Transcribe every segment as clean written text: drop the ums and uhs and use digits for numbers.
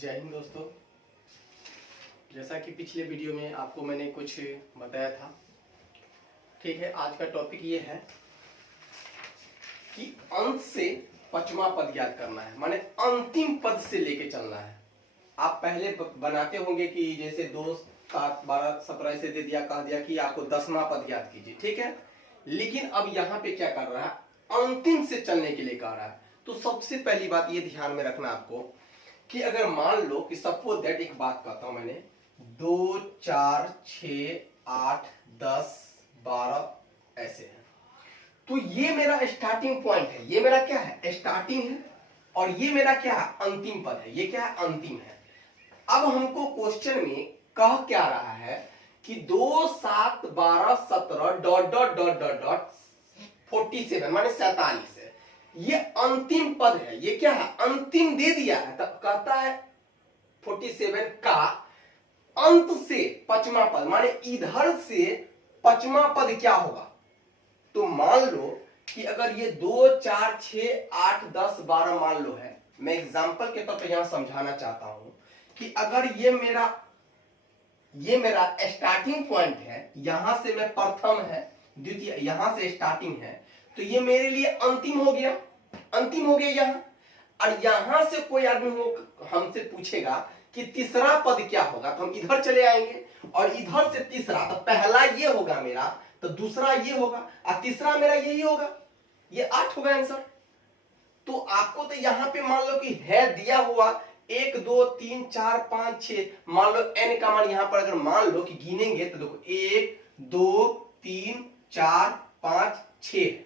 जय हिंद दोस्तों। जैसा कि पिछले वीडियो में आपको मैंने कुछ बताया था, ठीक है। आज का टॉपिक ये है कि अंत से पचवां पद याद करना है, माने अंतिम पद से लेके चलना है। आप पहले बनाते होंगे कि जैसे 2, 7, 12, 17 ऐसे दे दिया, कह दिया कि आपको 10वां पद याद कीजिए, ठीक है। लेकिन अब यहाँ पे क्या कर रहा है, अंतिम से चलने के लिए कह रहा है। तो सबसे पहली बात ये ध्यान में रखना आपको कि अगर मान लो कि सपोज दैट, एक बात कहता हूं मैंने, 2, 4, 6, 8, 10, 12 ऐसे है, तो ये मेरा स्टार्टिंग पॉइंट है। ये मेरा क्या है, स्टार्टिंग है, और ये मेरा क्या है, अंतिम पद है। ये क्या है, अंतिम है। अब हमको क्वेश्चन में कह क्या रहा है कि 2, 7, 12, 17 dot dot dot dot dot 47 माने 47 है। ये अंतिम पद है। ये क्या है, अंतिम दे दिया है, तब कहता है 47 का अंत से पचवां पद, माने इधर से पचवां पद क्या होगा। तो मान लो कि अगर ये 2, 4, 6, 8, 10, 12 मान लो है, मैं एग्जांपल के तौर पर यहां समझाना चाहता हूं कि अगर ये मेरा स्टार्टिंग पॉइंट है, यहां से मैं प्रथम है, द्वितीय, यहां से स्टार्टिंग है, तो ये मेरे लिए अंतिम हो गया, अंतिम हो गया यहां। और यहां से कोई आदमी हमसे पूछेगा कि तीसरा पद क्या होगा, तो हम इधर चले आएंगे, और इधर से तीसरा, तो पहला ये होगा मेरा, तो दूसरा ये होगा, और तीसरा मेरा यही होगा। ये 8 होगा आंसर। तो आपको तो यहां पे मान लो कि है दिया हुआ 1, 2, 3, 4, 5, 6, मान लो n का मान यहां पर अगर मान लो कि गिनेंगे तो देखो 1, 2, 3, 4, 5, 6।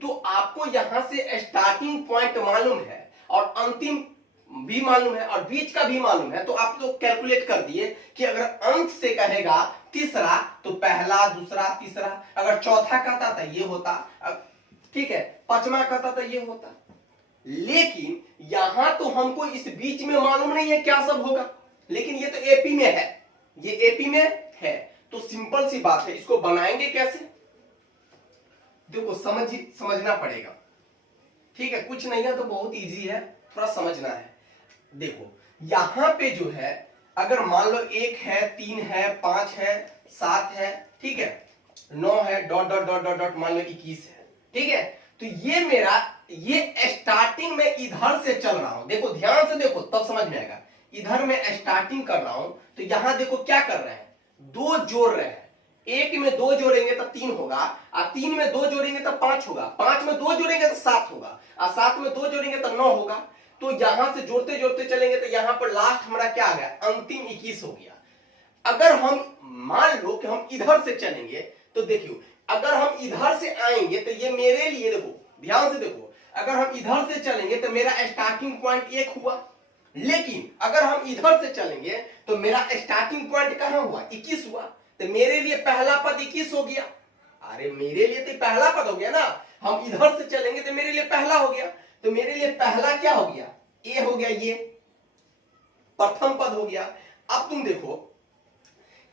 तो आपको यहां से स्टार्टिंग पॉइंट मालूम है और अंतिम भी मालूम है और बीच का भी मालूम है, तो आप तो कैलकुलेट कर दिए कि अगर अंत से कहेगा तीसरा तो पहला, दूसरा, तीसरा, अगर चौथा कहता था ये होता, ठीक है, पांचवा कहता था ये होता। लेकिन यहां तो हमको इस बीच में मालूम नहीं है क्या सब होगा, लेकिन ये तो एपी में है, ये एपी में है। तो सिंपल सी बात है, इसको बनाएंगे कैसे, देखो समझना पड़ेगा, ठीक है। कुछ नहीं है तो बहुत इजी है, थोड़ा समझना है। देखो यहां पे जो है, अगर मान लो 1 है, 3 है, 5 है, 7 है, ठीक है, 9 है, dot dot dot dot dot मान लो 21 है, ठीक है। तो ये मेरा, ये स्टार्टिंग में इधर से चल रहा हूं, देखो ध्यान से देखो तब समझ में आएगा। इधर में स्टार्टिंग कर रहा हूं, तो यहां देखो क्या कर रहे हैं, 2 जोड़ रहे हैं। 1 में 2 जोड़ेंगे तो 3 होगा, और 3 में 2 जोड़ेंगे तो 5 होगा, 5 में 2 जोड़ेंगे तो 7 होगा, और 7 में 2 जोड़ेंगे तो 9 होगा। तो यहां से जोड़ते जोड़ते चलेंगे तो यहां पर लास्ट हमारा क्या आ गया, अंतिम 21 हो गया। अगर हम मान लो कि हम इधर से चलेंगे, तो देखियो अगर हम इधर से आएंगे तो ये मेरे लिए, देखो ध्यान से देखो, अगर हम इधर से चलेंगे तो मेरा स्टार्टिंग पॉइंट 1 हुआ। लेकिन अगर हम इधर से चलेंगे तो मेरा स्टार्टिंग पॉइंट कहां हुआ, 21 हुआ। तो मेरे लिए पहला पद 21 हो गया। अरे मेरे लिए तो पहला पद हो गया ना, हम इधर से चलेंगे तो मेरे लिए पहला हो गया। तो मेरे लिए पहला क्या हो गया, ए हो गया, ये प्रथम पद हो गया। अब तुम देखो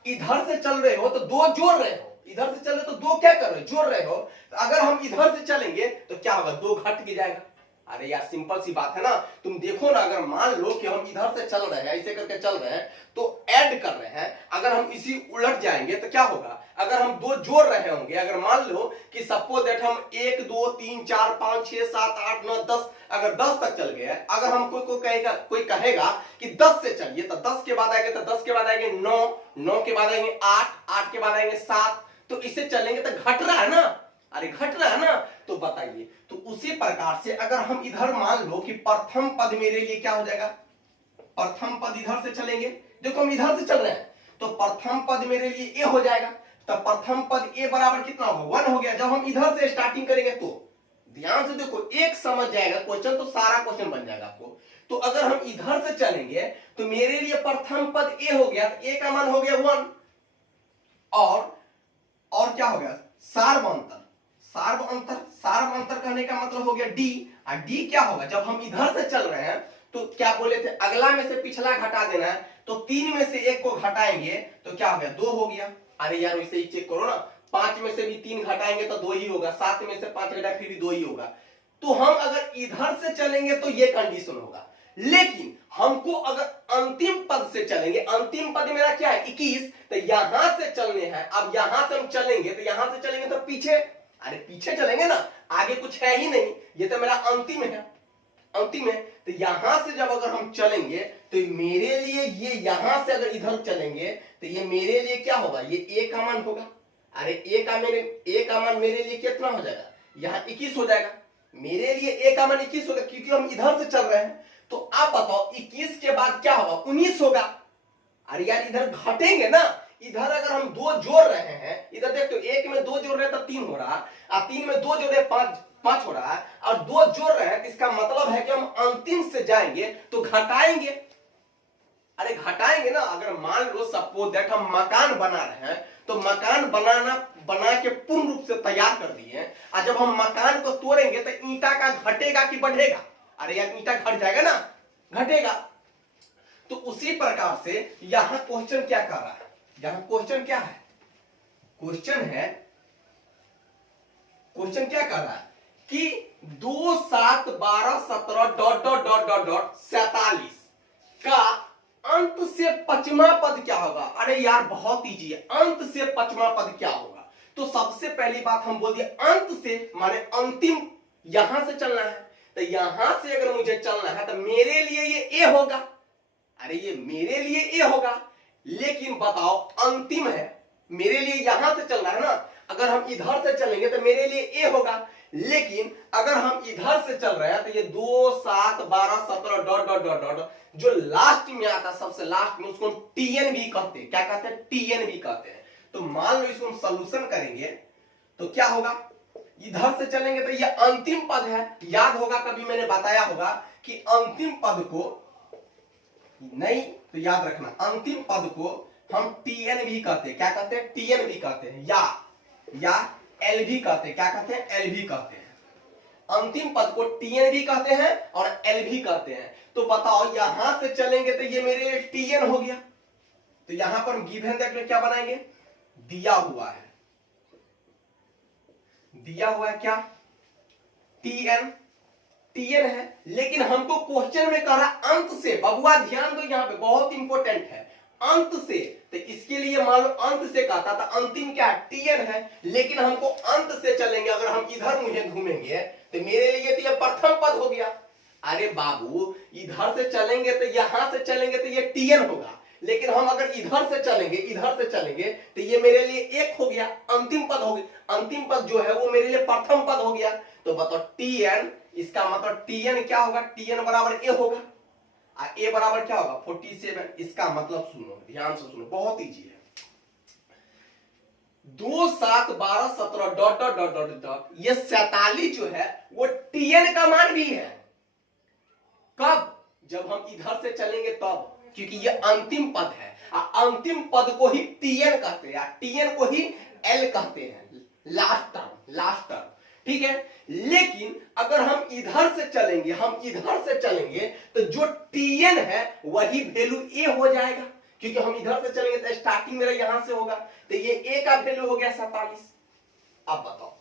इधर से चल रहे हो तो 2 जोड़ रहे हो, इधर से चल रहे हो तो 2 क्या कर रहे हो, जोड़ रहे हो। तो अगर हम इधर से चलेंगे तो क्या होगा, 2 घट के जाएगा। अरे यार सिंपल सी बात है ना, तुम देखो ना, अगर मान लो कि हम इधर से चल रहे हैं, ऐसे करके चल रहे हैं, तो ऐड कर रहे हैं, अगर हम इसी उलट जाएंगे तो क्या होगा, अगर हम 2 जोड़ रहे होंगे, अगर मान लो कि सपोज दैट हम 1, 2, 3, 4, 5, 6, 7, 8, 9, 10, अगर 10 तक चल गए, अगर हम कोई कहेगा कि 10 से चलिए, तो 10 के बाद आएंगे, तो 10 के बाद आएंगे 9, 9 के बाद आएंगे 8, 8 के बाद आएंगे 7, तो इससे चलेंगे तो घट रहा है ना, अरे घट रहा है ना। तो बताइए, तो उसी प्रकार से अगर हम इधर मान लो कि प्रथम पद मेरे लिए क्या हो जाएगा, प्रथम पद इधर से चलेंगे, देखो हम इधर से चल रहे हैं, तो प्रथम पद मेरे लिए ए हो जाएगा। तो प्रथम पद ए बराबर कितना होगा, 1 हो गया। जब हम इधर से स्टार्टिंग करेंगे तो ध्यान से देखो, एक समझ जाएगा क्वेश्चन तो सारा क्वेश्चन बन जाएगा आपको। तो अगर हम इधर से चलेंगे तो मेरे लिए प्रथम पद ए हो गया, तो ए का मान हो गया 1, और क्या हो गया, सार्वअंतर, सार्वअंतर कहने का मतलब हो गया डी। और डी क्या होगा, जब हम इधर से चल रहे हैं तो क्या बोले थे, अगला में से पिछला घटा देना है, तो 3 में से 1 को घटाएंगे तो क्या हो गया, 2 हो गया। अरे यार वैसे ही चेक करो ना, 5 में से भी 3 घटाएंगे तो 2 ही होगा, 7 में से 5 घटाए फिर भी 2 ही होगा। तो हम अगर इधर से चलेंगे तो ये कंडीशन होगा, लेकिन हमको अगर अंतिम पद से चलेंगे, अंतिम पद मेरा क्या है 21, तो यहां से चलने हैं। अब यहां से हम चलेंगे तो यहां से चलेंगे तो पीछे, अरे पीछे चलेंगे ना, आगे कुछ है ही नहीं, ये तो मेरा अंतिम है, अंतिम है। तो यहां से जब अगर हम चलेंगे तो मेरे लिए ये, यहां से अगर इधर चलेंगे तो ये मेरे लिए क्या होगा, ये ए का मान होगा। अरे ए का मान मेरे लिए कितना हो जाएगा, यहाँ 21 हो जाएगा। मेरे लिए ए का मान 21 होगा क्योंकि हम इधर से चल रहे हैं। तो आप बताओ 21 के बाद क्या होगा, 19 होगा। अरे यार इधर घटेंगे ना, इधर अगर हम 2 जोड़ रहे हैं, इधर देखते हो 1 में 2 जोड़ रहे हैं तो 3 हो रहा, और 3 में 2 जोड़ रहे 5 हो रहा है, और 2 जोड़ रहे हैं तो इसका मतलब है कि हम अंतिम से जाएंगे तो घटाएंगे। अरे घटाएंगे ना। अगर मान लो सपोज दैट हम मकान बना रहे हैं तो मकान बना के पूर्ण रूप से तैयार कर दिए, और जब हम मकान को तोड़ेंगे तो ईंटा का घटेगा कि बढ़ेगा, अरे यार ईंटा घट जाएगा ना, घटेगा। तो उसी प्रकार से यहां क्वेश्चन क्या कर रहा है, यहां क्वेश्चन क्या है, क्वेश्चन क्या कर रहा है कि 2 7 12 17 dot dot dot dot dot 47 का अंत से 5वां पद क्या होगा। अरे यार बहुत इजी है, अंत से 5वां पद क्या होगा। तो सबसे पहली बात हम बोल दिए अंत से माने अंतिम, यहां से चलना है, तो यहां से अगर मुझे चलना है तो मेरे लिए ये ए होगा। अरे ये मेरे लिए ए होगा, लेकिन बताओ अंतिम है, मेरे लिए यहां से चलना है ना, अगर हम इधर से चलेंगे तो मेरे लिए ए होगा, लेकिन अगर हम इधर से चल रहे हैं तो ये 2 7 12 17 डॉट डॉट डॉट डॉट जो लास्ट में आता है, सबसे लास्ट में, उसको टीएन भी कहते हैं। क्या कहते हैं, टीएन भी कहते हैं। तो मान लो इसको हम सॉल्यूशन करेंगे तो क्या होगा, इधर से चलेंगे तो ये अंतिम पद है। याद होगा कभी मैंने बताया होगा कि अंतिम पद को, नहीं तो याद रखना, अंतिम पद को हम टीएन भी कहते हैं। क्या कहते हैं, टीएन भी कहते हैं, या एल भी कहते हैं। क्या कहते हैं, एल भी कहते हैं। अंतिम पद को टीएन भी कहते हैं और एल भी कहते हैं। तो बताओ यहां से चलेंगे तो ये मेरे लिए टीएन हो गया। तो यहां पर गिवन दैट में क्या बनाएंगे, दिया हुआ है, दिया हुआ है क्या, टीएन, टीएन है। लेकिन हमको क्वेश्चन में कह रहा अंत से, बबुआ ध्यान दो, यहां पे बहुत इंपॉर्टेंट है, अंत से। तो इसके लिए मान लो अंत से कहता था, अंतिम क्या है, टीएन है, लेकिन हमको अंत से चलेंगे, अगर हम इधर मुझे घूमेंगे तो मेरे लिए तो ये प्रथम पद हो गया। अरे बाबू इधर से चलेंगे तो यहां से चलेंगे तो ये टीएन होगा, लेकिन हम अगर इधर से चलेंगे तो ये मेरे लिए एक हो गया, अंतिम पद हो गया। अंतिम पद जो है वो मेरे लिए प्रथम पद हो गया। तो बताओ टीएन, इसका मतलब टीएन क्या होगा, टीएन बराबर ए होगा, ए बराबर क्या होगा 47। इसका मतलब सुनो, ध्यान से सुनो, बहुत इजी है। 2 7 12 17 dot dot dot dot dot, ये 47 जो है वो टीएन का मान भी है। कब, जब हम इधर से चलेंगे तब, क्योंकि ये अंतिम पद है, अंतिम पद को ही टीएन कहते हैं, टीएन को ही एल कहते हैं, लास्ट टर्म, ठीक है। लेकिन अगर हम इधर से चलेंगे तो जो टीएन है वही वैल्यू ए हो जाएगा, क्योंकि हम इधर से चलेंगे तो स्टार्टिंग मेरा यहां से होगा, तो ये ए का वैल्यू हो गया 47। अब बताओ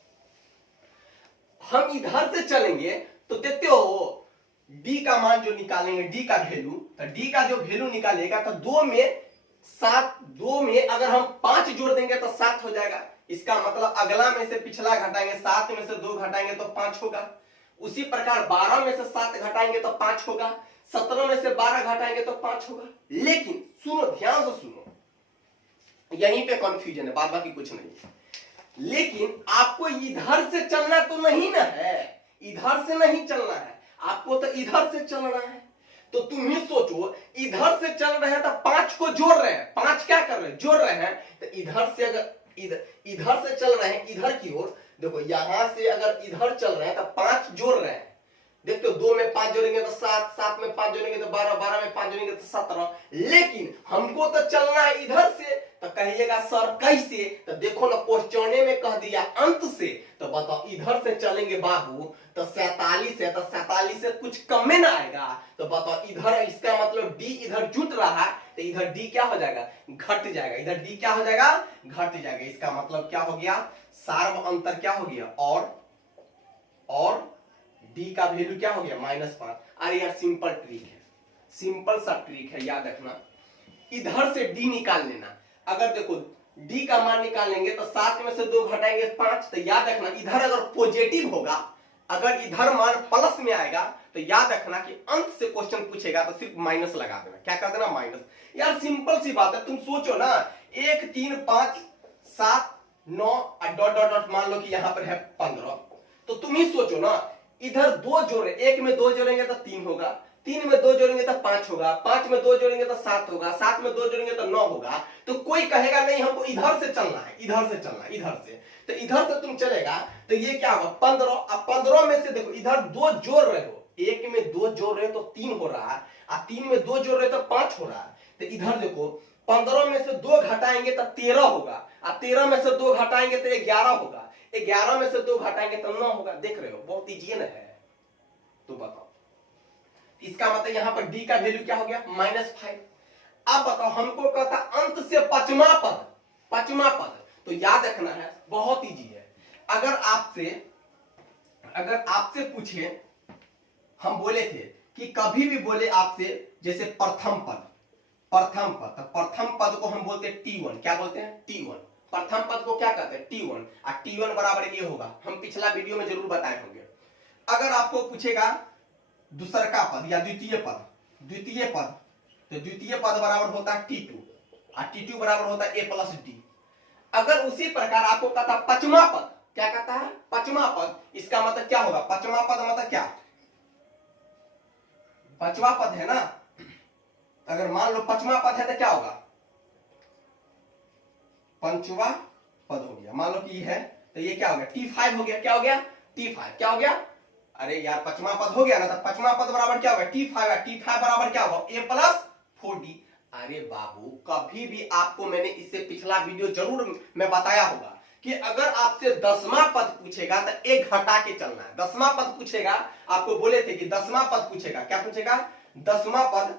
हम इधर से चलेंगे तो देखते हो डी का मान जो निकालेंगे, डी का वैल्यू, तो डी का जो वैल्यू निकालेगा तो 2 में अगर हम 5 जोड़ देंगे तो 7 हो जाएगा। इसका मतलब अगला में से पिछला घटाएंगे, 7 में से 2 घटाएंगे तो 5 होगा। उसी प्रकार 12 में से 7 घटाएंगे तो 5 होगा, 17 में से 12 घटाएंगे तो 5 होगा। लेकिन सुनो, ध्यान से सुनो, यहीं पे कंफ्यूजन है, बाद बाकी कुछ नहीं है। लेकिन आपको इधर से चलना तो नहीं ना है, इधर से नहीं चलना है, आपको तो इधर से चलना है। तो तुम ही सोचो, इधर से चल रहे हैं तो 5 को जोड़ रहे हैं, 5 क्या कर रहे हैं, जोड़ रहे हैं। तो इधर से अगर इधर से चल रहे हैं इधर की ओर, देखो यहां से अगर इधर चल रहे हैं तो 5 जोड़ रहे हैं, देखते हो 2 में 5 जोड़ेंगे तो 7, 7 में 5 जोड़ेंगे तो 12, 12 में 5 जोड़ेंगे तो 17। लेकिन हमको तो चलना है इधर से, तो कहिएगा सर कैसे, तो देखो ना क्वेश्चन में कह दिया अंत से, तो बताओ इधर से चलेंगे बाबू तो 47 है, तो 47 से कुछ कम में ना आएगा। तो बताओ इधर, इसका मतलब डी इधर जुट रहा है, तो इधर डी क्या हो जाएगा, घट जाएगा, इधर डी क्या हो जाएगा, घट जाएगा। इसका मतलब क्या हो गया, सार्व अंतर क्या हो गया, और डी का वैल्यू क्या हो गया -5। अरे यार सिंपल ट्रिक है, सिंपल सा ट्रिक है, याद रखना। इधर से डी निकाल लेना। अगर देखो डी का मान निकालेंगे तो 7 में से 2 घटाएंगे 5, तो याद रखना इधर अगर पॉजिटिव होगा, अगर इधर मान प्लस में आएगा तो याद रखना कि अंत से क्वेश्चन पूछेगा तो सिर्फ माइनस लगा देना। क्या कर देना? माइनस। यार सिंपल सी बात है, तुम सोचो ना 1 3 5 7 9 डॉट डॉट डॉट, मान लो कि यहां पर है 15, तो तुम ही सोचो ना, इधर 2 जोड़े, 1 में 2 जोड़ेंगे तो 3 होगा, 3 में 2 जोड़ेंगे तो 5 होगा, 5 में 2 जोड़ेंगे तो 7 होगा, 7 में 2 जोड़ेंगे तो 9 होगा। तो कोई कहेगा नहीं हमको इधर से चलना है, इधर से चलना है, इधर से, तो इधर से तुम चलेगा तो ये क्या होगा 15। अब 15 में से देखो इधर 2 जोड़ रहे हो, 1 में 2 जोड़ रहे हो तो 3 हो रहा है, और 3 में 2 जोड़ रहे हो तो 5 हो रहा है। तो इधर देखो 15 में से 2 घटाएंगे तो 13 होगा, और 13 में से 2 घटाएंगे तो 11 होगा, 11 में से 2 घटाएंगे तो 9 होगा। देख रहे हो, बहुत इजी है। तो बताओ इसका मतलब यहां पर डी का वैल्यू क्या हो गया? -5। अब बताओ हमको कहता अंत से पांचवा पद, पांचवा पद, तो याद रखना है बहुत इजी है। अगर आपसे पूछे, हम बोले थे कि कभी भी बोले आपसे जैसे प्रथम पद, तो प्रथम पद को हम बोलते हैं T1। क्या बोलते हैं? T1। प्रथम पद को क्या कहते हैं? T1। और T1 बराबर ये होगा, हम पिछला वीडियो में जरूर बताए होंगे। अगर आपको पूछेगा दूसरका पद या द्वितीय पद, तो द्वितीय पद बराबर होता है T2, और T2 बराबर होता है A प्लस D। अगर उसी प्रकार आपको कहता पांचवा पद, क्या कहता है? पांचवा पद, इसका मतलब क्या होगा? पांचवा पद मतलब क्या? पांचवा पद है ना, अगर मान लो पांचवा पद है तो क्या होगा? पांचवा पद हो गया। मान लो कि है तो ये क्या हो गया? T5 हो गया। क्या हो गया? T5। क्या हो गया? अरे यार पांचवा पद हो गया ना, तो पांचवा पद बराबर क्या होगा? T5 है। T5 बराबर क्या होगा? A plus 4D। अरे बाबू, कभी भी आपको मैंने इससे पिछला वीडियो जरूर मैं बताया होगा कि अगर आपसे 10वां पद पूछेगा तो एक घटा के चलना है। 10वां पद पूछेगा, आपको बोले थे कि 10वां पद पूछेगा, क्या पूछेगा? 10वां पद।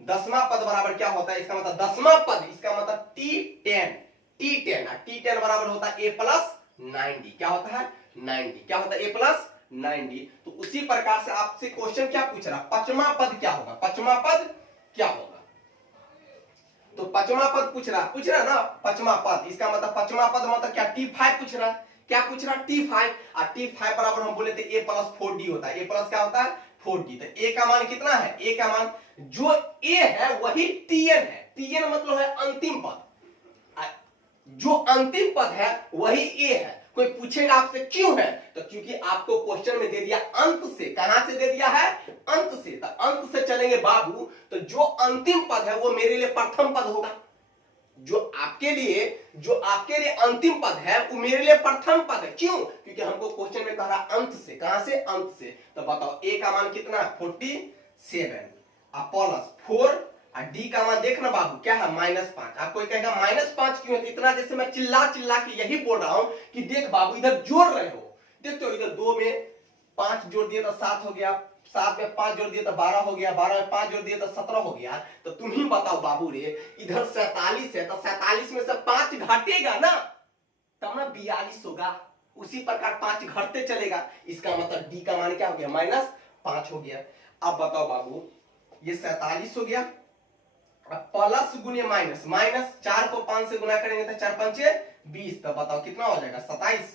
10वां पद बराबर क्या होता है? इसका मतलब 10वां पद, इसका मतलब T10। T10 बराबर होता है A प्लस 90। क्या होता है? 90। क्या होता है? A plus 90। तो उसी प्रकार से आपसे क्वेश्चन क्या पूछ रहा? पांचवा पद क्या होगा? पांचवा पद क्या होगा? तो पांचवा पद पूछ रहा ना, पांचवा पद, इसका मतलब पांचवा पद मतलब क्या? T5 पूछ रहा। क्या पूछ रहा? T5। और T5 बराबर हम बोले थे A प्लस 4D होता है। A प्लस क्या होता है? 4D। तो A का मान कितना है? A का मान जो A है वही Tn है। Tn मतलब है अंतिम पद, जो अंतिम पद है वही A है। कोई पूछेगा आपसे क्यों है, तो क्योंकि आपको क्वेश्चन में दे दिया अंत से। कहां से दे दिया है? अंत से। तो अंत से चलेंगे बाबू, तो जो अंतिम पद है वो मेरे लिए प्रथम पद होगा। जो आपके लिए अंतिम पद है वो मेरे लिए प्रथम पद है। क्यों? क्योंकि हमको क्वेश्चन में कह रहा अंत से। कहां से? अंत से। तो बताओ A का मान कितना है? 47 प्लस 4, और डी का मान देखना बाबू क्या है? -5। आप कोई कहेगा -5 क्यों है? इतना जैसे मैं चिल्ला के यही बोल रहा हूं कि देख बाबू इधर जोड़ रहे हो, देखते हो इधर 2 में 5 जोड़ दिए तो 7 हो गया, 7 में 5 जोड़ दिए तो 12 हो गया, 12 में 5 जोड़ दिए तो 17 हो गया। तो तुम ही बताओ बाबू रे, इधर 47 है तो 47 में से 5 घटेगा ना, तब ना 42 होगा। उसी प्रकार 5 घटते चलेगा, इसका मतलब डी का मान क्या हो गया? -5 हो गया। अब बताओ बाबू, ये 47 हो गया, प्लस गुने माइनस, 4 को 5 से गुना करेंगे तो 4 5 20। तो बताओ कितना हो जाएगा? 27।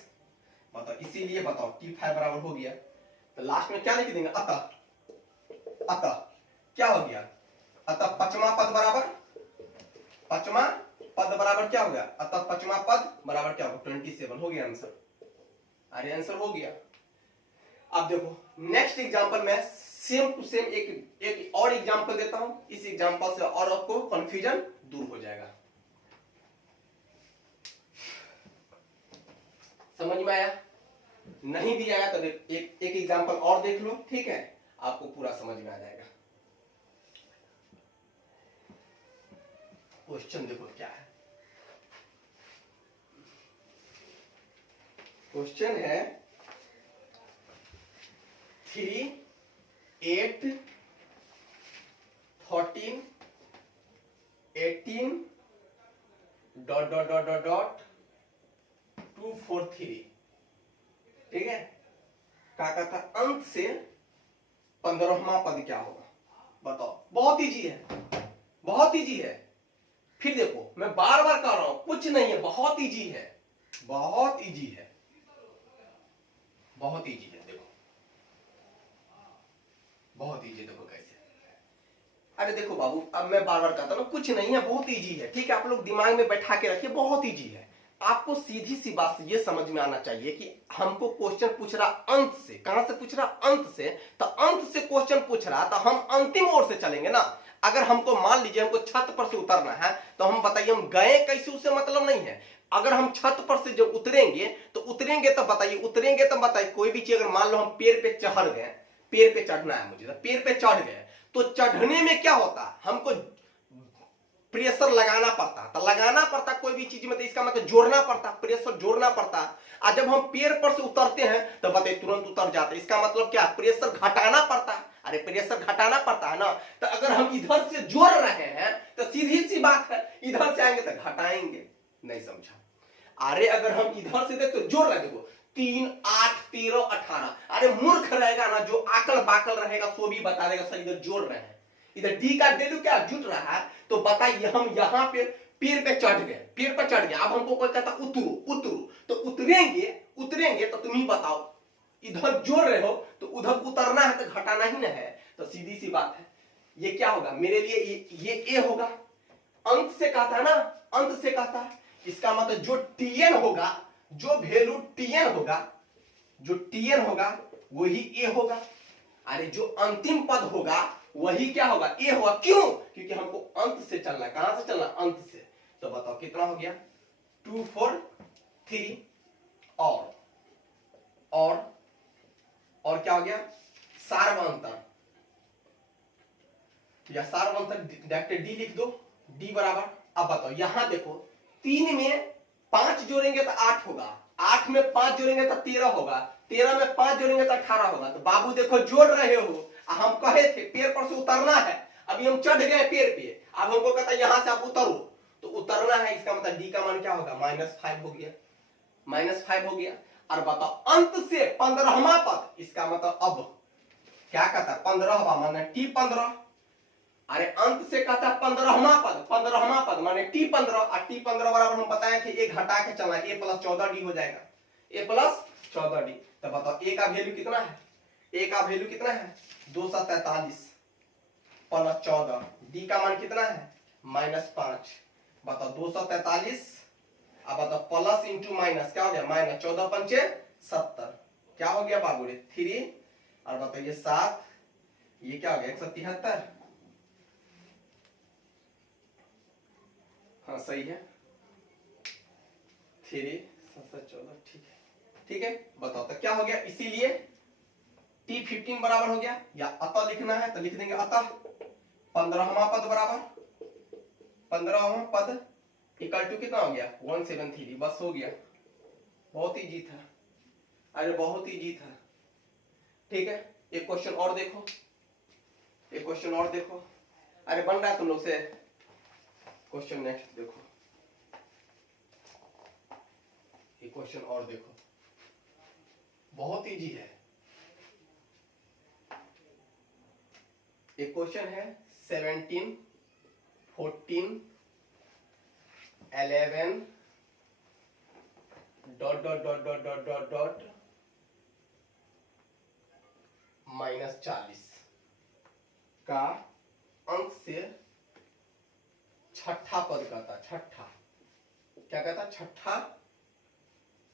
बताओ, इसीलिए बताओ T5 बराबर हो गया। तो लास्ट में क्या लिख देंगे? अतः क्या हो गया? अतः पांचवा पद बराबर क्या हो गया? अतः पांचवा पद बराबर क्या होगा? 27 हो गया आंसर। अरे आंसर हो गया। अब देखो नेक्स्ट एग्जांपल में सेम टू सेम एक और एग्जांपल देता हूं। इस एग्जांपल से और आपको कंफ्यूजन दूर हो जाएगा। समझ में आया? नहीं भी आया तो एक एग्जांपल और देख लो, ठीक है? आपको पूरा समझ में आ जाएगा। क्वेश्चन देखो क्या है। क्वेश्चन है 3 8 13 18 ... 243। ठीक है? क्या कहता? अंत से 15वां पद क्या होगा? बताओ, बहुत इजी है, बहुत इजी है। फिर देखो मैं बार बार कह रहा हूं, कुछ नहीं है, बहुत इजी है, बहुत इजी है, बहुत इजी है। देखो बहुत इजी, देखो कैसे। अरे देखो बाबू, अब मैं बार बार कहता हूं कुछ नहीं है, बहुत इजी है, ठीक है। आप लोग दिमाग में बैठा के रखिए, बहुत इजी है। आपको सीधी सी बात ये समझ में आना चाहिए कि हमको क्वेश्चन पूछ रहा अंत से, कहां से पूछ रहा? अंत से। तो अंत से क्वेश्चन पूछ रहा तो हम अंतिम ओर से चलेंगे ना। अगर हमको मान लीजिए हमको छत पर से उतरना है, तो हम बताइए हम गए कैसे, उससे मतलब नहीं है। अगर हम छत पर से जब उतरेंगे तो बताइए, उतरेंगे तो बताइए कोई भी चीज, अगर मान लो हम पेड़ पे चढ़ गए, पेड़ पे चढ़ना है मुझे, तो पेड़ पे चढ़ गए, तो चढ़ने में क्या होता, हमको प्रेशर लगाना पड़ता, तो लगाना पड़ता कोई भी चीज में, तो इसका मतलब जोड़ना पड़ता, प्रेशर जोड़ना पड़ता। और जब हम पेड़ पर से उतरते हैं तो बताइए तुरंत उतर जाते, इसका मतलब क्या, प्रेशर घटाना पड़ता। अरे प्रेशर घटाना पड़ता है ना। तो अगर हम इधर से जोड़ रहे हैं तो सीधी सी बात है, इधर से आएंगे तो घटाएंगे। नहीं समझा? अरे अगर हम इधर से देख तो जोड़ रहे, देखो 3 8 13 18। अरे मूर्ख रहेगा ना जो आकल बाकल रहेगा सो भी बता देगा सर इधर जोड़ रहे हैं। इधर डी का वैल्यू क्या जुट रहा है, तो बताइए हम यहाँ पे पेड़ पे चढ़ गए, पेड़ पे चढ़ गए। अब हमको कोई कहता उतरो उतरो, तो उतरेंगे तो तुम ही बताओ, इधर जोड़ रहे हो तो उधर उतरना है तो घटाना ही ना है। तो सीधी सी बात है, ये क्या होगा मेरे लिए, ये ए होगा। अंत से कहता है ना, अंत से कहता है, इसका मतलब जो टीएन होगा, जो वैल्यू टीएन होगा, जो टीएन होगा वही ए होगा। अरे जो अंतिम पद होगा वही क्या होगा, ए होगा। क्यों? क्योंकि हमको अंत से चलना है। कहां से चलना? अंत से। तो बताओ कितना हो गया, 2 4 3 और क्या हो गया, सार्वंतर, या सार्वंतर डायरेक्ट डी लिख दो, डी बराबर। अब बताओ यहां देखो, 3 में 5 जोड़ेंगे तो 8 होगा, 8 में 5 जोड़ेंगे तो 13 होगा, 13 में 5 जोड़ेंगे तो 18 होगा। तो बाबू देखो जोड़ रहे हो, हम कहे थे पेड़ पर से उतरना है, अभी हम चढ़ गए पेड़ पे, अब हमको कहता है यहां से आप उतरो, तो उतरना है, इसका मतलब डी का मान क्या होगा, -5 हो गया, -5 हो गया। और बताओ अंत से 15वां पद, इसका मतलब अब क्या कहता है, 15वां माने T15। अरे अंत से कहता है 15वां पद माने T15, और T15 बराबर हम बताएं कि एक घटा के चलना, a + 14d हो जाएगा, a + 14d। तो बताओ a का वैल्यू कितना है, a का वैल्यू कितना है, 243 + 14, d का मान कितना है, -5। बताओ 243, अब बताओ प्लस इंटू माइनस क्या हो गया, माइनस, 14 पंचे 70, क्या हो गया बाबू रे 3, और बताओ ये 7, ये क्या हो गया 173। हाँ सही है, 3 7 14, ठीक है, ठीक है। बताओ तो क्या हो गया, इसीलिए T15 बराबर हो गया, या अतः लिखना है तो लिख देंगे अतः 15वां पद बराबर, 15वां पद इक्वल टू कितना हो गया 173, बस हो गया। बहुत इजी था, अरे बहुत इजी था, ठीक है। एक क्वेश्चन और देखो, एक क्वेश्चन और देखो, अरे बन रहा है तुम लोग से क्वेश्चन। नेक्स्ट देखो, एक क्वेश्चन और देखो, बहुत इजी है। एक क्वेश्चन है 17 14 11 ... -40 का अंत से छठा पद कहता, छठा क्या कहता, छठा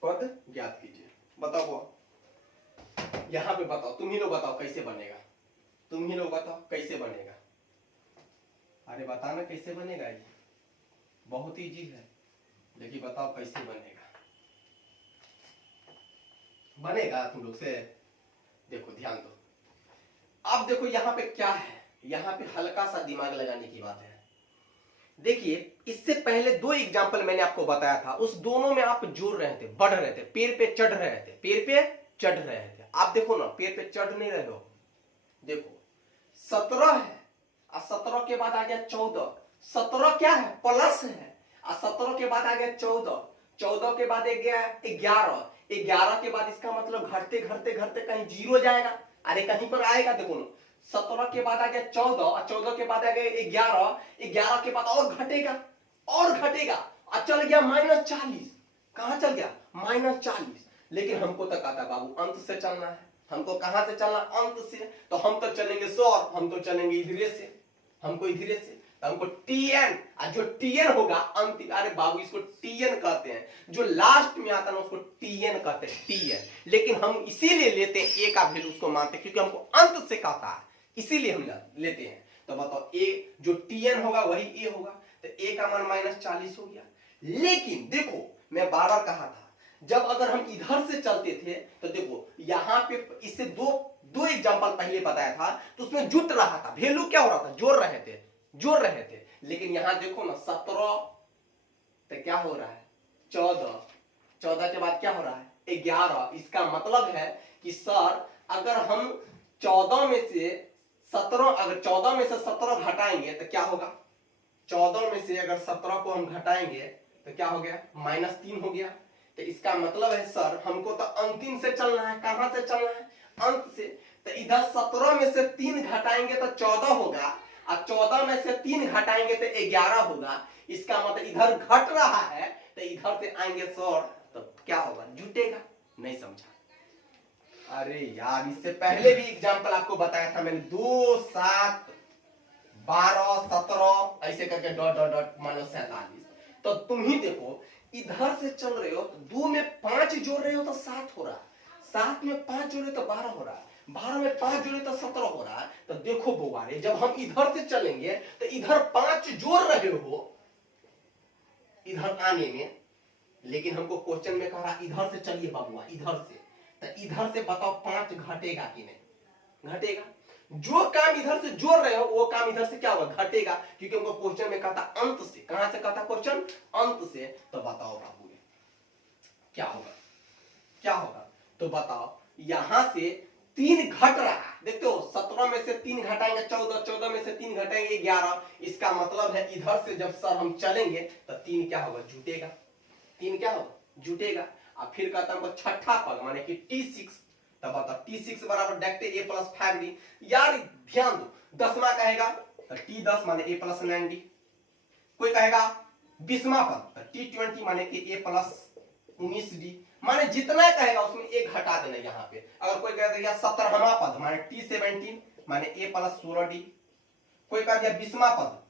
पद ज्ञात कीजिए। बताओ यहां पे, बताओ तुम ही लोग बताओ कैसे बनेगा, तुम ही लोग बताओ कैसे बनेगा। अरे बताना कैसे बनेगा, ये बहुत इजी है, लेकिन बताओ कैसे बनेगा, बनेगा तुम लोग से। देखो ध्यान दो, अब देखो यहाँ पे क्या है, यहाँ पे हल्का सा दिमाग लगाने की बात है। देखिए इससे पहले 2 एग्जाम्पल मैंने आपको बताया था, उस दोनों में आप जोड़ रहे थे, बढ़ रहे थे, पेड़ पे चढ़ रहे थे, पेड़ पे चढ़ रहे थे। आप देखो ना पेड़ पे चढ़ नहीं रहे हो, देखो 17 है, और 17 के बाद आ गया 14, 17 क्या है प्लस है, और 17 के बाद आ गया 14, 14 के बाद एक गया 11, 11 के बाद इसका मतलब घटते घटते घटते कहीं 0 जाएगा। अरे कहीं पर आएगा, देखो ना 17 के बाद आ गया 14 और 14 के बाद आ गया 11, 11 के बाद और घटेगा और घटेगा और चल गया -40। कहां चल गया? -40। लेकिन हमको तो कहता बाबू अंत से चलना है। हमको कहां से चलना? अंत से। तो हम तो चलेंगे सर, हम तो चलेंगे इधरे से, हमको इधरे से। तो हमको टीएन, और जो टीएन होगा अंतिम, अरे बाबू इसको टीएन कहते हैं, जो लास्ट में आता है ना उसको टीएन कहते हैं, टीएन। लेकिन हम इसीलिए लेते हैं ए का वैल्यू उसको मानते हैं क्योंकि हमको अंत से कहता है, इसीलिए हम लेते हैं। तो बताओ ए जो टीएन होगा वही ए होगा, तो ए का मान -40 हो गया। लेकिन देखो मैं बार बार कहा था, जब अगर हम इधर से चलते थे तो देखो यहां पे इससे दो एग्जांपल पहले बताया था, तो उसमें जुट रहा था, वैल्यू क्या हो रहा था? जोड़ रहे थे। लेकिन यहां देखो ना 17, तो क्या हो रहा है? 14 के बाद क्या हो रहा है? 11। इसका मतलब है कि सर अगर हम 14 में से 17 घटाएंगे तो क्या होगा? 14 में से अगर 17 को हम घटाएंगे तो क्या हो गया? -3 हो गया। तो इसका मतलब है सर हमको तो अंतिम से चलना है। कहां से चलना है? अंत से। तो इधर 17 में से 3 घटाएंगे तो 14 होगा, और 14 में से 3 घटाएंगे तो 11 होगा। इसका मतलब इधर घट रहा है, तो इधर से आएंगे सर तो क्या होगा? जुटेगा। नहीं समझा? अरे यार इससे पहले भी एग्जाम्पल आपको बताया था मैंने, 2, 7, 12, 17 ऐसे करके डॉट डॉट डॉट -47। तो तुम ही देखो इधर से चल रहे हो तो 2 में 5 जोड़ रहे हो तो 7 हो रहा है, 7 में 5 जोड़े तो 12 हो रहा है, 12 में 5 जोड़े तो 17 हो रहा है। तो देखो बुआरे, जब हम इधर से चलेंगे तो इधर 5 जोड़ रहे हो इधर आने में, लेकिन हमको क्वेश्चन में कहा इधर से चलिए बाबुआ, इधर से। तो इधर से बताओ 5 घटेगा कि नहीं? घटेगा। जो काम इधर से जोड़ रहे हो वो काम इधर से क्या होगा? घटेगा, क्योंकि हमको क्वेश्चन में कहा था अंत से। कहां से कहा था क्वेश्चन? अंत से। तो बताओ बाबू क्या होगा? क्या होगा? तो बताओ यहां से 3 घट रहा है, देखते हो 17 में से 3 घटाएंगे 14, 14 में से 3 घटाएंगे 11। इसका मतलब है इधर से जब सर हम चलेंगे तो 3 क्या होगा? जुटेगा। 3 क्या होगा? जुटेगा। और फिर कहता हमको छठा पद माने कि T6। तब बताओ T6 बराबर देखते A + 5D। यार ध्यान दो, 10वां कहेगा तो T10 माने A + 9D। कोई कहेगा 20वां पद तो T20 माने कि A + 19D। माने जितना कहेगा उसमें एक घटा देना यहाँ पे। अगर कोई कह दिया 17वां पद माने T17 माने A + 16D। कोई कह दिया 20वां पद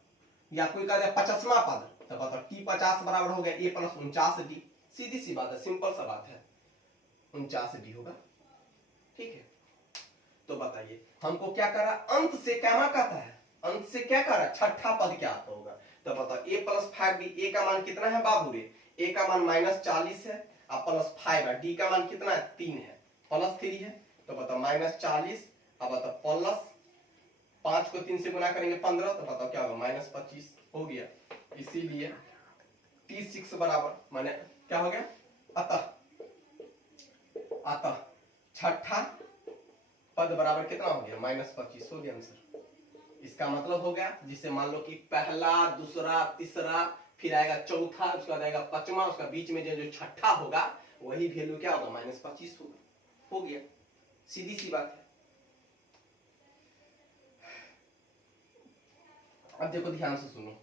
या कोई कह दिया 50वां पद, तो बताओ T50 बराबर हो गया A + 49D। सीधी सी बात है, सिंपल सा बात है, 49D होगा। ठीक है। तो बताइए हमको क्या करा? अंत से क्या कहता है? अंत से क्या करा? छठा पद क्या आता होगा? तो बताओ A + 5D। A का मान कितना है बाबू रे? A का मान -40 है और +5 है। D का मान कितना है? 3 है, +3 है। तो बताओ -40, अब बताओ +5 को 3 से गुना करेंगे 15, तो बताओ क्या होगा? -25 हो गया। इसीलिए T6 बराबर माने क्या हो गया? अतः छठा पद बराबर कितना हो गया? -25 हो गया आंसर। इसका मतलब हो गया, जिसे मान लो कि पहला, दूसरा, तीसरा, फिर आएगा चौथा, उसके बाद आएगा 5वां, उसका बीच में जो छठा होगा वही वैल्यू क्या होगा? -25 होगा। हो गया, सीधी सी बात है। अब देखो ध्यान से सुनो,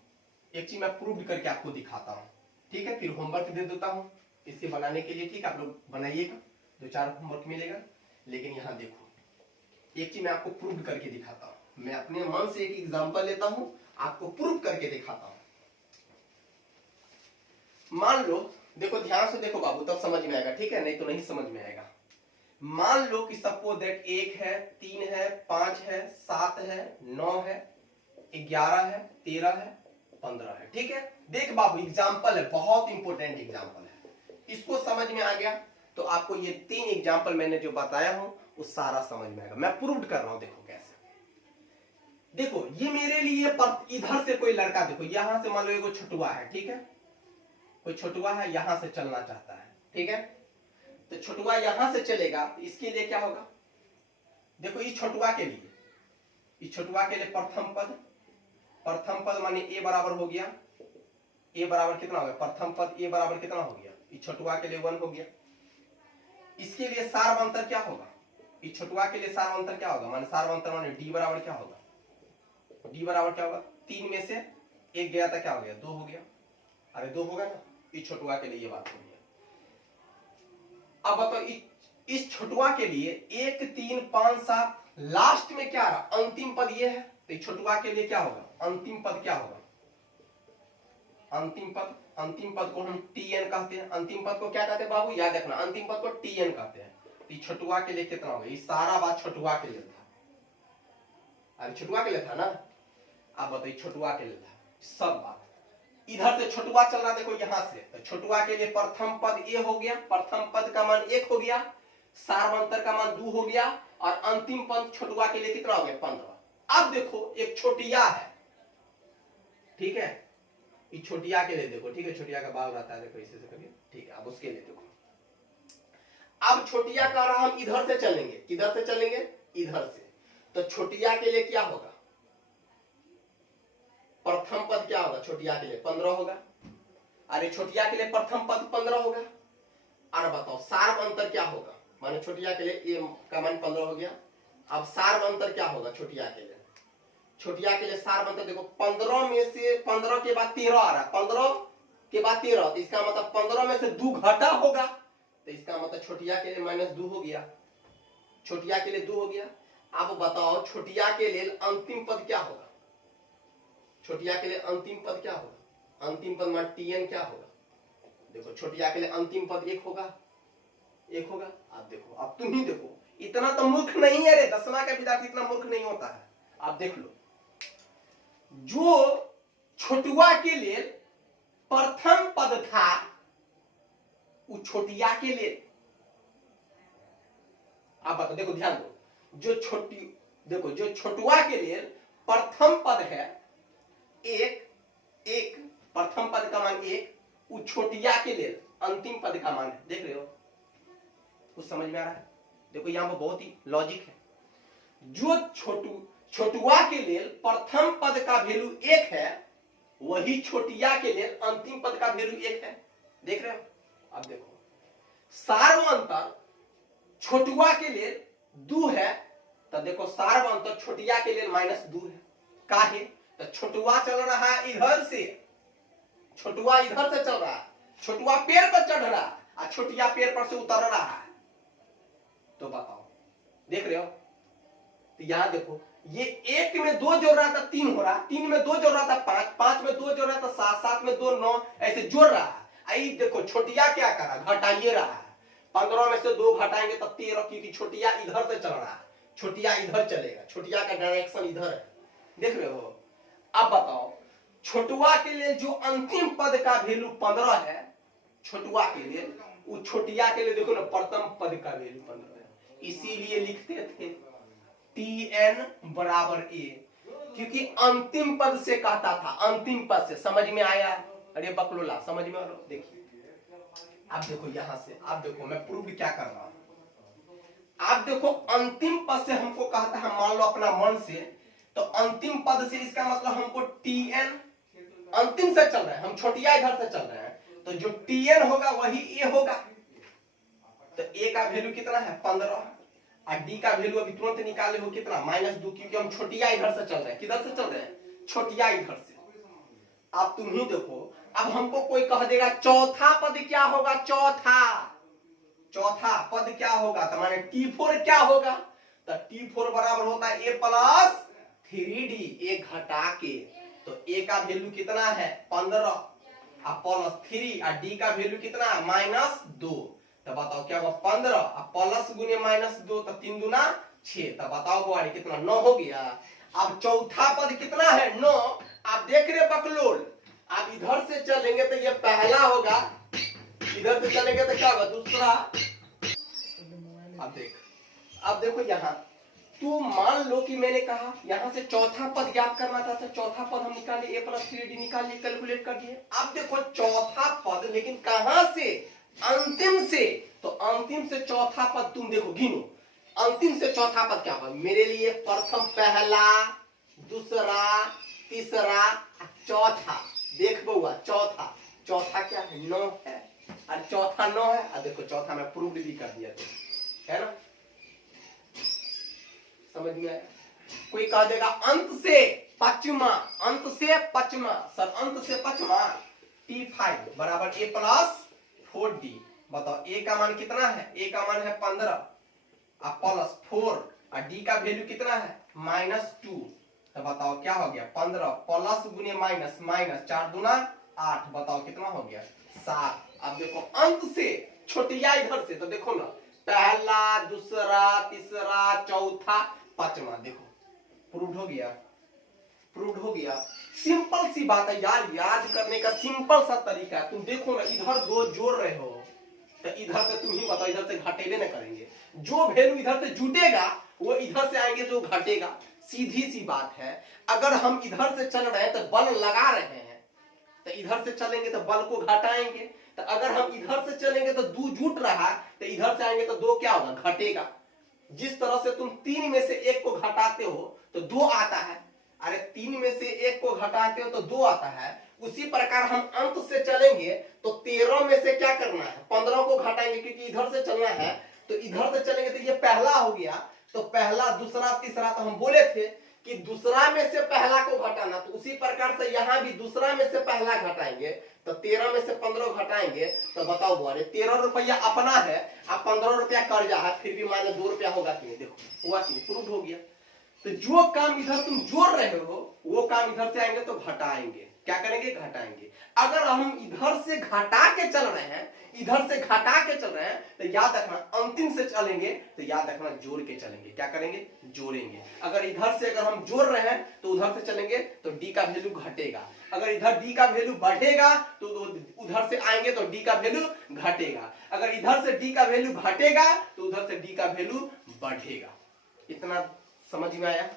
एक चीज मैं प्रूव करके आपको दिखाता हूं, ठीक है? फिर होमवर्क दे देता हूं इसके बनाने के लिए, ठीक है? आप लोग बनाइएगा, 2-4 होमवर्क मिलेगा। लेकिन यहां देखो एक चीज मैं आपको प्रूव करके दिखाता हूं। मैं अपने मन से एक एग्जांपल लेता हूं, आपको प्रूव करके दिखाता हूं। मान लो, देखो ध्यान से देखो बाबू, तब समझ में आएगा, ठीक है? नहीं तो नहीं समझ में आएगा। मान लो कि सपोज दैट 1 है, 3 है, 5 है, 7 है, 9 है, 11 है, 13 है, 15 है, ठीक है? देख बाबू एग्जाम्पल है, बहुत इंपॉर्टेंट एग्जाम्पल है। इसको समझ में आ गया तो आपको ये 3 एग्जाम्पल मैंने जो बताया हूं वो सारा समझ में आएगा। मैं प्रूव कर रहा हूं, देखो कैसे। देखो ये मेरे लिए इधर से कोई लड़का, देखो यहां से मान लो एगो छोटुआ है, ठीक है? कोई छोटुआ है, यहां से चलना चाहता है, ठीक है? तो छोटुआ यहां से चलेगा, इसके लिए क्या होगा? देखो इस छोटुआ के लिए, इस छोटुआ के लिए प्रथम पद माने A बराबर हो गया। A बराबर कितना हो गया? प्रथम पद A बराबर कितना हो गया? इस छोटुआ के लिए 1 हो गया। इसके लिए सार अंतर क्या होगा? इस छोटुआ के लिए सार्वंतर क्या होगा, माने सार्वंतर माने डी बराबर क्या होगा, डी बराबर क्या होगा, 3 में से 1 गया था, क्या हो गया, 2 हो गया। अरे 2 होगा ना, इस छोटुआ के लिए ये बात होगी। अब बताओ इस छोटुआ के लिए 1 3 5 7 लास्ट में क्या रहा, अंतिम पद ये है, तो इस छोटुआ के लिए क्या होगा, अंतिम पद क्या होगा, अंतिम पद को हम टीएन कहते हैं। अंतिम पद को क्या कहते हैं बाबू, याद रखना, अंतिम पद को टीएन कहते हैं। तो छोटुआ के लिए कितना होगा, ये सारा बात छोटुआ के लिए था, अरे छोटुआ के लिए था ना। अब बताइए छोटुआ के लिए था सब बात, इधर से छोटुआ चल रहा, देखो यहां से, तो छोटुआ के लिए प्रथम पद ए हो गया, प्रथम पद का मान 1 हो गया, सार्वंतर का मान 2 हो गया, और अंतिम पद छोटुआ के लिए कितना हो गया, 15। अब देखो एक छोटिया है, ठीक है, इस छोटिया के लिए देखो, ठीक है, छोटिया का बाल रहता है, देखो इसे से करिए, ठीक है। अब उसके लिए देखो, अब छोटिया कह रहा हम इधर से चलेंगे, किधर से चलेंगे, इधर से, तो छोटिया के लिए क्या होगा, प्रथम पद क्या होगा, छोटिया के लिए 15 होगा। अरे छोटिया के लिए प्रथम पद 15 होगा, और बताओ सार्वंतर क्या होगा, माने छोटिया के लिए ए का मान 15 हो गया। अब सार्वंतर क्या होगा छोटिया के लिए, छोटिया के लिए सार्वंतर देखो 15 में से 15 के बाद 13 आ रहा है, 15 के बाद 13, तो इसका मतलब 15 में से 2 घटा होगा, तो इसका मतलब छोटिया के लिए -2 हो गया, छोटिया के लिए 2 हो गया। अब बताओ छोटिया के लिए अंतिम पद क्या होगा, छोटिया के लिए अंतिम पद क्या होगा, अंतिम पद मान टीएन क्या होगा, देखो छोटिया के लिए अंतिम पद 1 होगा, 1 होगा। आप देखो, अब तुम ही देखो, इतना तो मूर्ख नहीं है रे, 10वां का विद्यार्थी इतना मूर्ख नहीं होता है। आप देख लो, जो छोटुआ के लिए प्रथम पद था, वो छोटिया के लिए, आप बताओ, देखो ध्यान दो, जो छोटुआ के लिए प्रथम पद है 1, प्रथम पद का मान 1, वो छोटिया के लिए अंतिम पद का मान है, देख रहे हो, कुछ समझ में आ रहा है, देखो यहां पर बहुत ही लॉजिक है। जो छोटुआ के लिए प्रथम पद का वैल्यू 1 है, वही छोटिया के लिए अंतिम पद का वैल्यू 1 है, देख रहे हो। अब देखो सार्वंतर छोटुआ के लिए 2 है, तो देखो सार्वंतर छोटिया के लिए -2 है, काहे, तो छोटुआ चल रहा है इधर से, छोटुआ इधर से चल रहा है, छोटुआ पेड़ पर चढ़ रहा है और छोटिया पेड़ पर से उतर रहा है, तो बताओ, देख रहे हो। तो यहां देखो, ये 1 में 2 जोड़ रहा था 3 हो रहा, 3 में 2 जोड़ रहा था 5, 5 में 2 जोड़ रहा था 7, 7 में 2 9, ऐसे जोड़ रहा है। आई देखो छोटिया क्या कर रहा है, घटाइए रहा है, 15 में से 2 घटाएंगे तो 13, क्योंकि छोटिया इधर से चल रहा है, छोटिया इधर चलेगा, छोटिया का डायरेक्शन इधर है, देख रहे हो। अब बताओ छोटुआ के लिए जो अंतिम पद का वैल्यू 15 है, छोटुआ के लिए, वो छोटिया के लिए देखो ना प्रथम पद का वैल्यू 15 है, इसीलिए लिखते थे Tn बराबर A, क्योंकि अंतिम पद से कहता था, अंतिम पद से, समझ में आया, अरे बकलोला समझ में आ रहा, देखिए आप देखो यहां से, आप देखो मैं प्रूफ क्या कर रहा हूं, आप देखो अंतिम पद से हमको कहता है, मान लो अपना मन से, तो अंतिम पद से इसका मतलब हमको Tn अंतिम से चल रहा है, हम छोटिया इधर से चल रहे हैं, तो जो Tn होगा वही A होगा, तो A का वैल्यू कितना है 15, और डी का वैल्यू अभी तुरंत निकाले हो कितना -2, क्योंकि हम छोटिया इधर से चल रहे हैं, किधर से चल रहे हैं, छोटिया इधर से। अब तुम ही देखो, अब हमको कोई कह देगा चौथा पद क्या होगा, चौथा पद क्या होगा, तो माने T4 क्या होगा, तो T4 बराबर होता है A + 3D, A घटा के, तो A का वैल्यू कितना है 15 और +3, और D का वैल्यू कितना है -2, तो बताओ क्या होगा 15 और प्लस गुने -2, तो 3 दूना 6, तो बताओ बुआड़ी कितना 9 हो गया। अब चौथा पद कितना है 9, आप देख रहे बकलोल, आप इधर से चलेंगे तो ये पहला होगा, इधर से चलेंगे तो क्या होगा दूसरा। अब देखो यहाँ, तू मान लो कि मैंने कहा यहां से चौथा पद ज्ञात करना था, तो चौथा पद हम निकाले A + 3D निकालिए, कैलकुलेट कर दिए। अब देखो चौथा पद, लेकिन कहां से, अंतिम से, तो अंतिम से चौथा पद तुम देखो गिनो, अंतिम से चौथा पद क्या होगा, मेरे लिए प्रथम पहला, दूसरा, तीसरा, चौथा, देख बउआ चौथा क्या है 9 है, और चौथा 9 है, और देखो चौथा में प्रूव भी कर दिया, तो है ना। समझ में आया? कोई कह देगा अंत से पचमा, अंत से पचमा, सर अंत से पचमा T5 बराबर A प्लस 4D। बताओ A का मान कितना है? A का मान है 15 प्लस 4 और D का वैल्यू कितना है? -2। तो बताओ क्या हो गया? 15 प्लस गुने माइनस, माइनस 4 दूना 8, बताओ कितना हो गया? 7। अब देखो अंत से छोटिया इधर से, तो देखो ना पहला, दूसरा, तीसरा, चौथा, पांचवा, देखो प्रूव हो गया, प्रूव हो गया। सिंपल सी बात है यार, याद करने का सिंपल सा तरीका है। तुम देखो ना इधर दो जोड़ रहे हो तो इधर से तुम ही बताओ, इधर से घटेले ना करेंगे। जो वैल्यू इधर से जुटेगा वो इधर से आएंगे जो घटेगा। सीधी सी बात है। अगर हम इधर से चल रहे हैं तो बल लगा रहे हैं, तो इधर से चलेंगे तो बल को घटाएंगे। तो अगर हम इधर से चलेंगे तो 2 जुट रहा है, तो इधर से आएंगे तो 2 क्या होगा? घटेगा। जिस तरह से तुम 3 में से 1 को घटाते हो तो 2 आता है, अरे 3 में से 1 को घटाते हो तो 2 आता है। उसी प्रकार हम अंत से चलेंगे तो 13 में से क्या करना है? 15 को घटाएंगे, क्योंकि इधर से चलना है। तो इधर से चलेंगे तो ये पहला हो गया, तो पहला, दूसरा, तीसरा। तो हम बोले थे कि दूसरा में से पहला को घटाना, तो उसी प्रकार से यहां भी दूसरा में से पहला घटाएंगे, तो 13 में से 15 घटाएंगे। तो बताओ बोले 13 रुपया अपना है अब 15 रुपया कर्जा है, फिर भी मान लो 2 रुपया होगा कि नहीं? देखो हुआ कि नहीं? प्रूव हो गया। तो जो काम इधर तुम जोड़ रहे हो वो काम इधर से आएंगे तो घटाएंगे। क्या करेंगे? घटाएंगे। अगर हम इधर से घटा के चल रहे हैं, इधर से घटा के चल रहे हैं, तो याद रखना अंतिम से चलेंगे तो याद रखना जोड़ के चलेंगे। क्या करेंगे? जोड़ेंगे। अगर इधर से अगर हम जोड़ रहे हैं तो उधर से चलेंगे तो डी का वैल्यू घटेगा। अगर इधर डी का वैल्यू बढ़ेगा तो उधर से आएंगे तो डी का वैल्यू घटेगा। अगर इधर से डी का वैल्यू घटेगा तो उधर से डी का वैल्यू बढ़ेगा। इतना समझ में आया?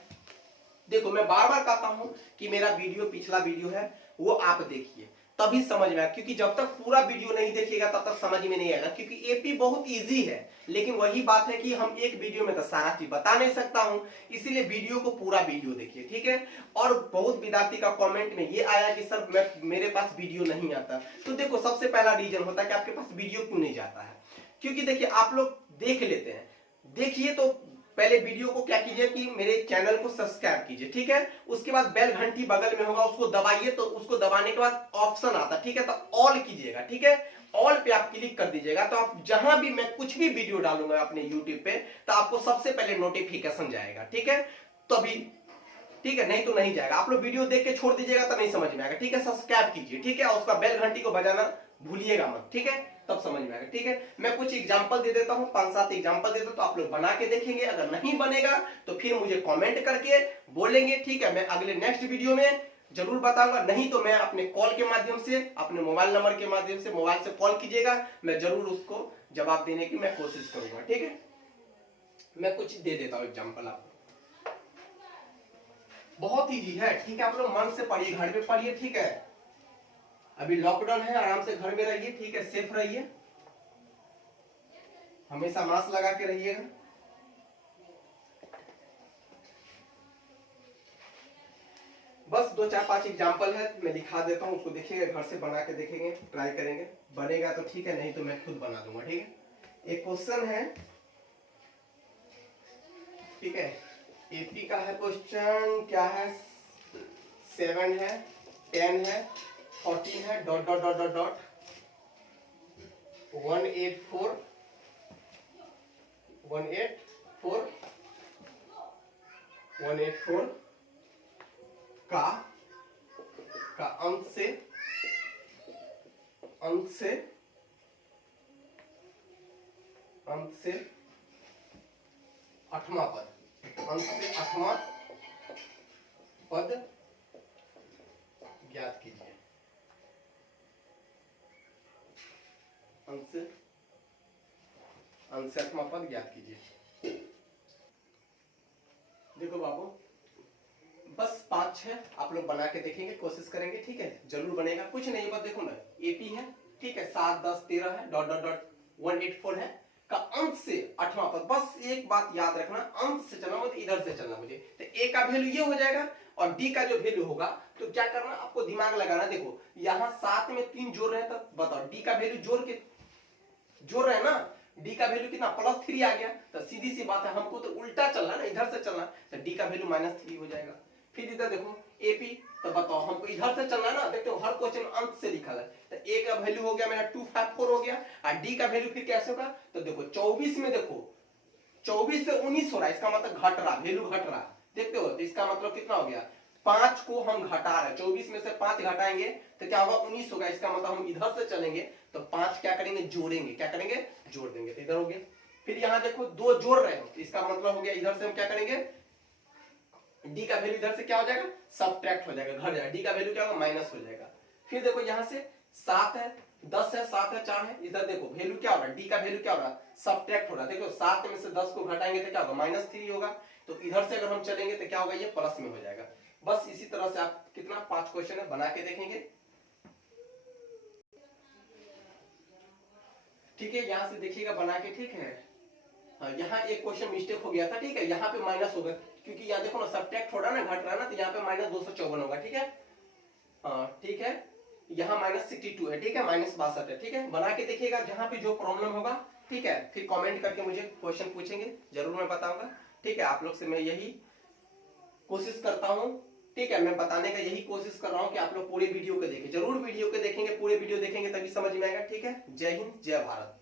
देखो मैं बार बार कहता हूं कि मेरा वीडियो, पिछला वीडियो है वो आप देखिए, तभी समझ में आएगा। क्योंकि जब तक पूरा वीडियो नहीं देखिएगा तब तक समझ में नहीं आएगा। क्योंकि एपी बहुत इजी है, लेकिन वही बात है कि हम एक वीडियो में तो सारा चीज बता नहीं सकता हूं, इसीलिए वीडियो को पूरा वीडियो देखिए, ठीक है। और बहुत विद्यार्थी का कमेंट में ये आया कि सर मेरे पास वीडियो नहीं आता। तो देखो सबसे पहला रीजन होता है कि आपके पास वीडियो क्यों नहीं जाता है। क्योंकि देखिए आप लोग देख लेते हैं, देखिए तो पहले वीडियो को क्या कीजिए कि मेरे चैनल को सब्सक्राइब कीजिए, ठीक है। उसके बाद बेल घंटी बगल में होगा, उसको दबाइए, तो उसको दबाने के बाद ऑप्शन आता है, ठीक है, तो ऑल कीजिएगा, ठीक है। ऑल पे आप क्लिक कर दीजिएगा तो आप जहां भी मैं कुछ भी वीडियो डालूंगा अपने यूट्यूब पे तो आपको सबसे पहले नोटिफिकेशन जाएगा, ठीक है। तभी, ठीक है, नहीं तो नहीं जाएगा। आप लोग वीडियो देख के छोड़ दीजिएगा तो नहीं समझ में आएगा, ठीक है। सब्सक्राइब कीजिए, ठीक है, और उसका बेल घंटी को बजाना भूलिएगा मत, ठीक है, तब समझ में आएगा, ठीक है। मैं कुछ एग्जांपल दे देता हूं, 5-7 एग्जांपल दे देता हूं, तो आप लोग बना के देखेंगे। अगर नहीं बनेगा तो फिर मुझे कमेंट करके बोलेंगे, ठीक है। मैं अगले नेक्स्ट वीडियो में जरूर बताऊंगा। नहीं तो मैं अपने कॉल के माध्यम से, अपने मोबाइल नंबर के माध्यम से, मोबाइल से कॉल कीजिएगा, मैं जरूर उसको जवाब देने की मैं कोशिश करूंगा, ठीक है। मैं कुछ दे देता हूं एग्जांपल आपको, बहुत इजी है, ठीक है। आप लोग मन से पढ़िए, घर में पढ़िए, ठीक है। अभी लॉकडाउन है, आराम से घर में रहिए, ठीक है, सेफ रहिए, हमेशा मास्क लगा के रहिएगा। बस 2-4-5 एग्जांपल है, मैं दिखा देता हूं, उसको देखिएगा, घर से बना के देखेंगे, ट्राई करेंगे। बनेगा तो ठीक है, नहीं तो मैं खुद बना दूंगा, ठीक है। एक क्वेश्चन है, ठीक है, एपी का है क्वेश्चन, क्या है, 7 है, 10 है, 14 है, dot dot dot dot dot 184 का अंत से 8वां पद, अंत से 8वां पद ज्ञात कीजिए। अंत से 8वां पद ज्ञात कीजिए। देखो बाबू, बस 5-6 आप लोग बना के देखेंगे, कोशिश करेंगे, ठीक है, जरूर बनेगा। कुछ नहीं, बस देखो ना, एपी है, ठीक है, 7, 10, 13 है, डॉट डॉट डॉट 184 है, का अंत से 8वां पद। बस एक बात याद रखना, अंत से चलना मुझे, इधर से चलना मुझे, तो ए का वैल्यू ये हो जाएगा और डी का जो वैल्यू होगा, तो क्या करना, आपको दिमाग लगाना। देखो यहाँ 7 में 3 जोड़ रहे हैं, तो बताओ डी का वैल्यू जोड़ रहे हैं ना, डी का वैल्यू कितना +3 आ गया, तो सीधी सी बात है हमको तो उल्टा चलना ना, इधर से चलना, तो डी का वैल्यू -3 हो जाएगा। फिर इधर देखो एपी, तो बताओ हमको इधर से चलना ना, देखते हो हर क्वेश्चन अंत से लिखा है, तो ए का वैल्यू हो गया मेरा 254 हो गया, और डी का वैल्यू फिर कैसे होगा, तो देखो 24 में देखो 24 से 19 हो रहा है, इसका मतलब घट रहा, वैल्यू घट रहा, देखते हो, तो इसका मतलब कितना हो गया, 5 को हम घटा रहे हैं, 24 में से 5 घटाएंगे तो क्या होगा 19 होगा, इसका मतलब हम इधर से चलेंगे तो 5 क्या करेंगे जोड़ेंगे, क्या करेंगे जोड़ देंगे, तो इधर हो गया। फिर यहाँ देखो 2 जोड़ रहे हो, इसका मतलब हो गया इधर से हम क्या करेंगे, डी का वैल्यू इधर से क्या हो जाएगा सबट्रैक्ट हो जाएगा, घट जाएगा, डी का वैल्यू क्या होगा माइनस हो जाएगा। फिर देखो यहाँ से 7 है, 10 है, 7 है, 4 है, इधर देखो वैल्यू क्या हो रहा है, डी का वैल्यू क्या हो रहा है सबट्रैक्ट हो रहा है, देखो 7 में से 10 को घटाएंगे तो क्या होगा -3 होगा, तो इधर से अगर हम चलेंगे तो क्या होगा ये प्लस में हो जाएगा। बस इसी तरह से आप कितना 5 क्वेश्चन है बना के देखेंगे, ठीक है, यहां से देखिएगा बना के, ठीक है। हाँ, यहाँ एक क्वेश्चन मिस्टेक हो गया था, ठीक है, यहाँ पे माइनस होगा, क्योंकि यहाँ देखो ना सबट्रैक्ट हो रहा है ना, घट रहा है ना, तो यहाँ पे -254 होगा, ठीक है, हाँ ठीक है, यहाँ -62 है, ठीक है, -62 है, ठीक है, बना के देखिएगा, जहां पे जो प्रॉब्लम होगा, ठीक है, फिर कमेंट करके मुझे क्वेश्चन पूछेंगे, जरूर मैं बताऊंगा, ठीक है, आप लोग से मैं यही कोशिश करता हूँ, ठीक है, मैं बताने का यही कोशिश कर रहा हूँ कि आप लोग पूरे वीडियो को देखें, जरूर वीडियो को देखेंगे, पूरे वीडियो देखेंगे तभी समझ में आएगा, ठीक है, जय हिंद जय भारत।